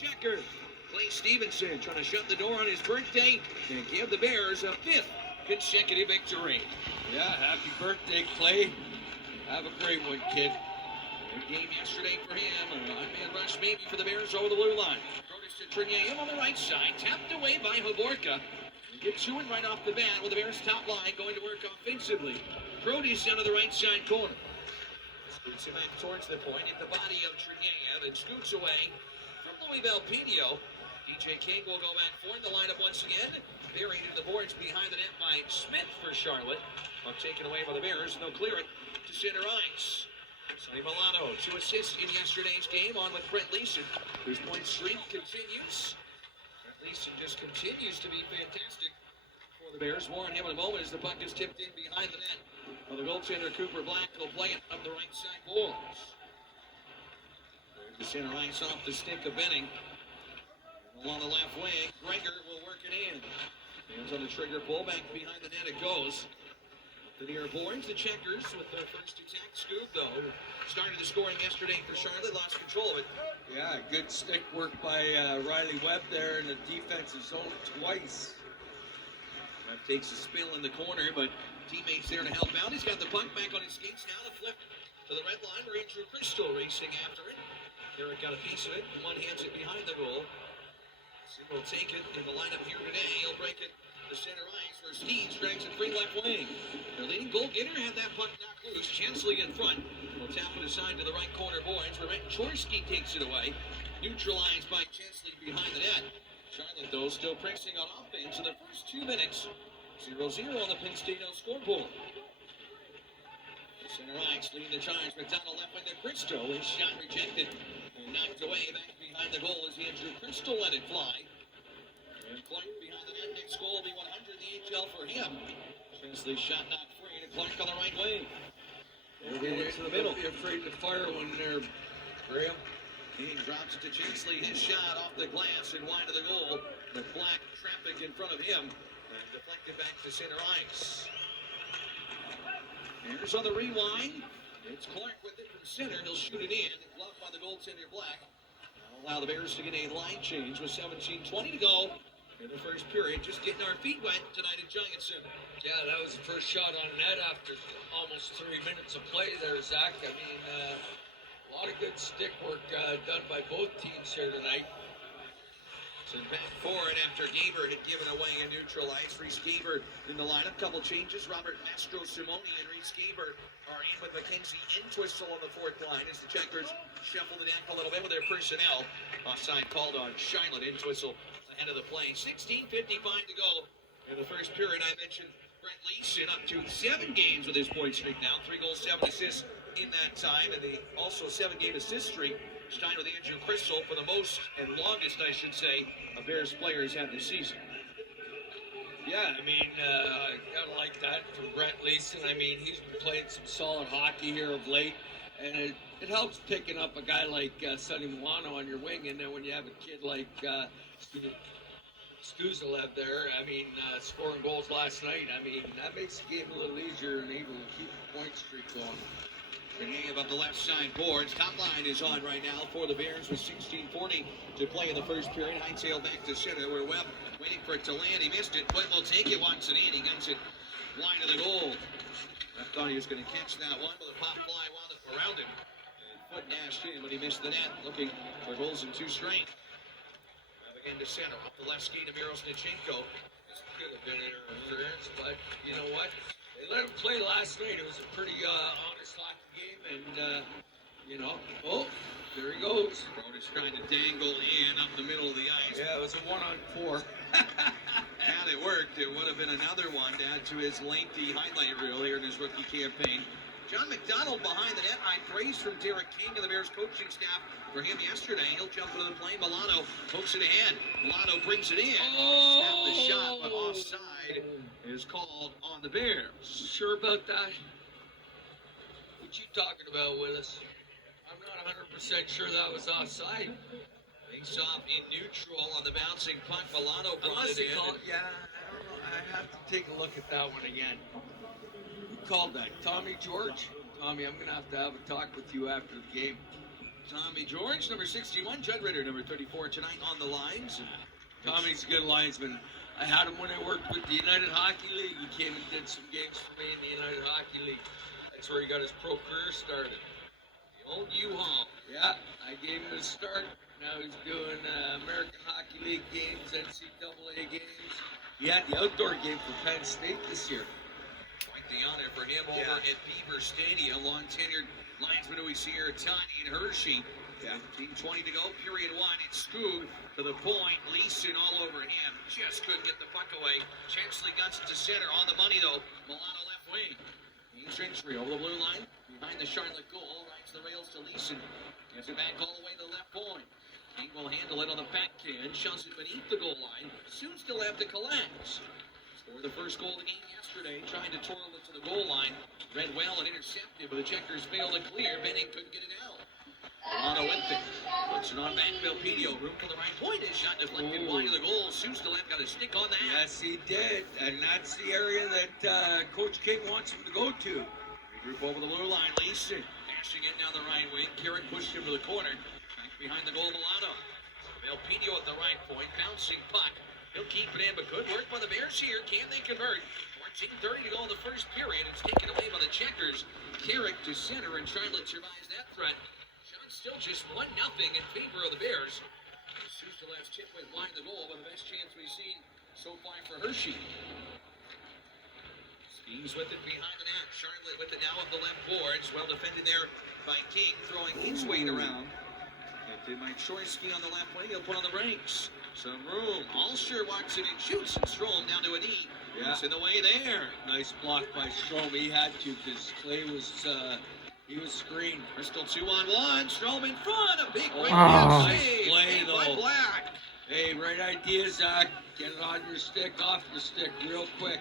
checker. Clay Stevenson trying to shut the door on his birthday and give the Bears a 5th consecutive victory. Yeah, happy birthday, Clay. Have a great one, kid. Good game yesterday for him. A man rush maybe for the Bears over the blue line. Curtis to Trinier on the right side. Tapped away by Hoborka. Get to it right off the bat with the Bears top line going to work offensively. Curtis down to the right side corner. Scoots it back towards the point at the body of Trinier. Then scoots away from Louis Belpino. DJ King will go back for the lineup once again. Buried in the boards behind the net by Smith for Charlotte. Taken away by the Bears. No clear it to center ice. Sonny Milano, 2 assists in yesterday's game, on with Brent Leeson, whose point streak continues. Brent Leeson just continues to be fantastic for the Bears. More on him in a moment as the puck is tipped in behind the net. Well, the goaltender Cooper Black will play it up the right side boards. The center ice off the stick of Benning. Along the left wing, Gregor will work it in. Hands on the trigger, pull back behind the net it goes. The near boards, the checkers with their first attack scoop, though. Started the scoring yesterday for Charlotte, lost control of it. Yeah, good stick work by Riley Webb there in the defensive zone twice. Webb takes a spill in the corner, but teammates there to help out. He's got the puck back on his skates now to flip to the red line where Andrew Crystal racing after it. Eric got a piece of it, and one hands it behind the goal. Will take it in the lineup here today. He'll break it to center ice where Steeds drags it free left wing. Their leading goal getter had that puck knocked loose. Chansley in front. Will tap it aside to the right corner boards where Rent Chorsky takes it away. Neutralized by Chansley behind the net. Charlotte, though, still pressing on offense in the first 2 minutes. 0-0 on the Penn State scoreboard. Center ice leading the charge. McDonald left wing to Cristo. His shot rejected. And knocked away back behind the goal as Andrew Crystal let it fly. And Clark behind the net. Next goal will be 100 in the AHL for him. Chansley shot knocked free to Clark on the right wing. To the middle. Don't be afraid to fire one there, Graham. King drops it to Chansley. His shot off the glass and wide of the goal. But Black traffic in front of him. And deflected back to center ice. Here's on the rewind. It's Clark with it from center. He'll shoot it in. Blocked by the goaltender Black. That'll allow the Bears to get a line change with 17:20 to go in the first period. Just getting our feet wet tonight at Giant Center. Yeah, that was the first shot on net after almost 3 minutes of play there, Zach. I mean, a lot of good stick work done by both teams here tonight. So back forward after Gaber had given away a neutral ice. Reese Gaber in the lineup. Couple changes. Robert Mastro Simone and Reese Gaber are in with Mackenzie Entwistle on the fourth line as the Checkers shuffle the deck a little bit with their personnel. Offside called on Charlotte. Entwistle ahead of the play. 16:55 to go in the first period. I mentioned Brent Leeson up to 7 games with his point streak now. 3 goals, 7 assists in that time. And the also 7-game assist streak. Stein with Andrew Crystal for the most and longest, I should say, a Bears player has had this season. Yeah, I mean, gotta like that from Brent Leeson. I mean, he's been playing some solid hockey here of late, and it helps picking up a guy like Sonny Milano on your wing, and then when you have a kid like Stuzalev there, I mean, scoring goals last night, I mean, that makes the game a little easier and able to keep the point streak going. Renee above the left side boards. Top line is on right now for the Bears with 16:40 to play in the first period. Heinzale back to center where Webb waiting for it to land. He missed it. Webb will take it once and in. He guns it line of the goal. I thought he was going to catch that one, but the pop fly wound up around him. And foot dashed in, but he missed the net. Looking for goals in 2 straight. Webb again to center. Off the left skate of Mirosnichenko. This could have been interference, but you know what? They let him play last night. It was a pretty honest hockey game, and, you know, oh, there he goes. Broadus trying to dangle in up the middle of the ice. Yeah, it was a 1-on-4. Had it worked, it would have been another one to add to his lengthy highlight reel here in his rookie campaign. John McDonald behind the net. High praise from Derek King and the Bears coaching staff for him yesterday. He'll jump into the play. Milano hooks it ahead. Milano brings it in. Snapped the shot, but offside is called on the Bears. Sure about that? What you talking about, Willis? I'm not 100% sure that was offside. Face off in neutral on the bouncing puck. Milano brought Unless it he in. called, yeah, I don't know. I have to take a look at that one again. Who called that? Tommy George? Tommy, I'm going to have a talk with you after the game. Tommy George, number 61. Judd Ritter, number 34 tonight on the lines. Tommy's a good linesman. I had him when I worked with the United Hockey League. He came and did some games for me in the United Hockey League. That's where he got his pro career started. The old U-Haul. Yeah, I gave him a start. Now he's doing American Hockey League games, NCAA games. He had the outdoor game for Penn State this year. Quite the honor for him over at Beaver Stadium. Long-tenured linesman who we see here, Tani and Hershey. Yeah. 15:20 to go, period one. It's Scoot to the point. Leeson all over him. Just couldn't get the puck away. Chesley guts it to center. On the money, though. Milano left wing. Gentry over the blue line. Behind the Charlotte goal. Rides the rails to Leeson. Gets it back all the way to the left point. King will handle it on the backhand. Shoves it beneath the goal line. Soon still have to collapse. Scored the first goal of the game yesterday. Trying to twirl it to the goal line. Read well and intercepted, but the checkers failed to clear. Benning couldn't get it out. Milano went there. Puts it on back. Belpedio. Room for the right point. His shot deflected wide of the goal. Soonstalev got a stick on that. Yes, he did. And that's the area that Coach King wants him to go to. Regroup over the blue line. Leeson dashing in down the right wing. Carrick pushed him to the corner. Back behind the goal, Milano. Belpedio at the right point. Bouncing puck. He'll keep it in, but good work by the Bears here. Can they convert? 14:30 to go in the first period. It's taken away by the checkers. Carrick to center, and Charlotte survives that threat. Still just 1-0 in favor of the Bears. Soustalev's chip went wide of the goal, but the best chance we've seen so far for Hershey. Steves with it behind the net. Charlotte with it now of the left boards. Well defended there by King, throwing his weight around. Captain Mike Shorsky on the left wing. He'll put on the brakes. Some room. Allsher walks it and shoots, and Strome down to a knee. Yeah. It's in the way there. Nice block by Strome. He had to because Clay was... He was screened. Bristol 2-on-1. Strome in front. A big right nice play, by though. Black. Hey, right idea, Zach. Get it on your stick, off your stick, real quick.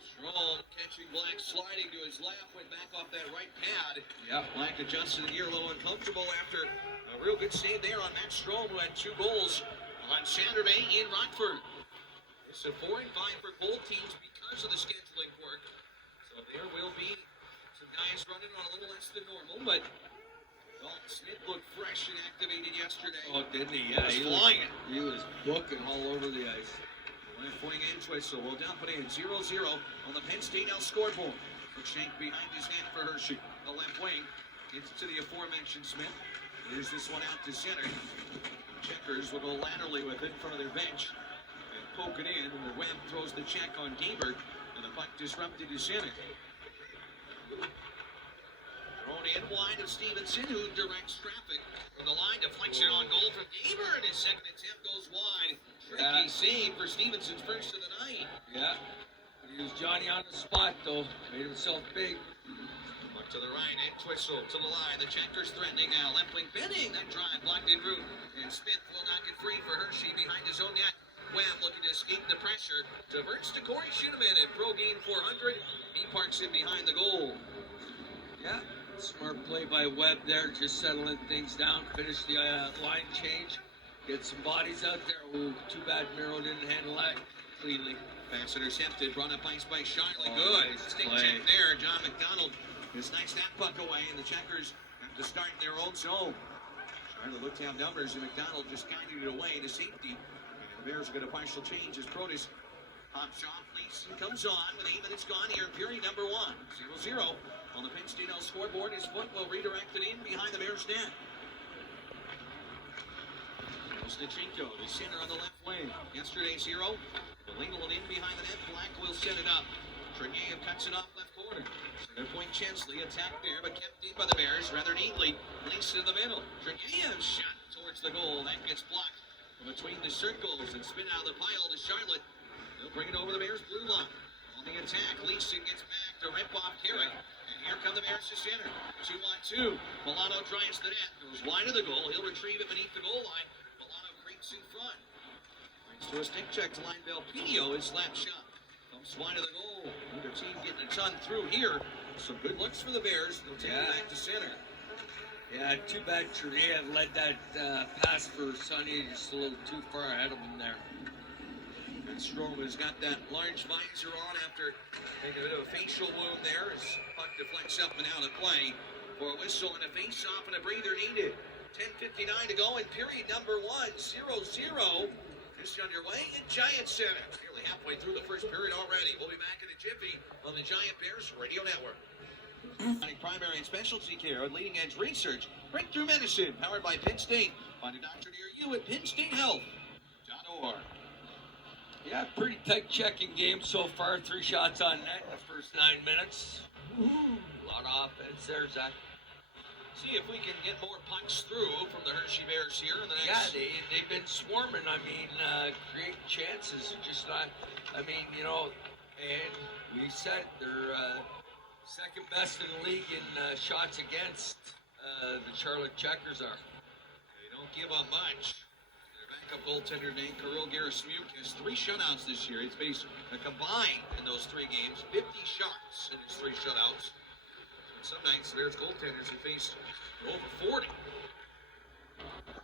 Strome catching Black, sliding to his left, went back off that right pad. Yeah. Black adjusted the gear, a little uncomfortable after a real good save there on Matt Strome, who had 2 goals on Saturday in Rockford. It's a 4 and 5 for both teams because of the scheduling work. So there will be some guys running on a little less than normal, but Dalton Smith looked fresh and activated yesterday. Oh, didn't he? Yeah, he was flying it. He was booking all over the ice. Left wing and Twistle will dump it in 0-0 on the Penn State now scoreboard. Shank behind his net for Hershey. The left wing gets to the aforementioned Smith. Here's this one out to center. Checkers will go laterally with it in front of their bench and poke it in. And the Webb throws the check on Deaver, and the puck disrupted to center. Thrown in wide of Stevenson, who directs traffic from the line, deflects it on goal from Deaver, and his second attempt goes wide. Tricky save for Stevenson's first of the night. Yeah. He was Johnny on the spot, though. Made himself big. Puck to the right, and Twistle to the line. The checkers threatening now. Left wing Benning. That drive blocked en route. And Smith will knock it free for Hershey behind his own net. Webb looking to escape the pressure. Diverts to Corey Schuneman at Pro Game 400. He parks it behind the goal. Yeah. Smart play by Webb there, just settling things down. Finish the line change. Get some bodies out there. Ooh, too bad Miro didn't handle that cleanly. Pass intercepted, brought up ice by Shiley. Oh, Good. nice Stick play. check there. John McDonald has sniped that puck away, and the checkers have to start in their own zone. Trying to look to have numbers, and McDonald just guided it away to safety. And the Bears get a partial change as Protis pops off. Leeson comes on with 8 minutes gone here. Period number 1. 0-0 on the Penn State scoreboard. His foot will redirect it in behind the Bears' net. Stachenko, the center on the left wing. Yesterday's hero. Ladle it in behind the net. Black will set it up. Treniev cuts it off left corner. Center point Chesley attacked there, but kept in by the Bears rather neatly. Leeson in the middle. Treniev's shot towards the goal. That gets blocked from between the circles and spin out of the pile to Charlotte. They'll bring it over the Bears' blue line. On the attack, Leeson gets back to rip off Carrick. And here come the Bears to center. 2-on-2. Milano drives the net. Goes wide of the goal. He'll retrieve it beneath the goal line. In front. Thanks to a stick check to line Belpedio, his slap shot comes wide of the goal. Neither team getting a ton through here. Some good looks for the Bears. They'll take it back to center. Yeah, too bad Treniev led that pass for Sonny just a little too far ahead of him there. And Strome has got that large visor on after taking a bit of a facial wound there as puck deflects up and out of play. for a whistle and a face-off and a breather needed. 10:59 to go in period number 1, 0-0. Just underway in Giant Center. Nearly halfway through the first period already. We'll be back in a jiffy on the Giant Bears Radio Network. Primary and specialty care, leading edge research, breakthrough medicine, powered by Penn State. Find a doctor near you at PennStateHealth.org. Yeah, pretty tight checking game so far. 3 shots on net in the first 9 minutes. A lot of offense there, Zach. See if we can get more pucks through from the Hershey Bears here in the next. Yeah, they've been swarming. I mean, creating chances. Just not. I mean, you know, and we said they're second best in the league in shots against. The Charlotte Checkers are. They don't give up much. Their backup goaltender named Kirill Gerasmuk has 3 shutouts this year. He's faced a combined in those 3 games 50 shots in his 3 shutouts. Some nights, there's goaltenders who faced over 40.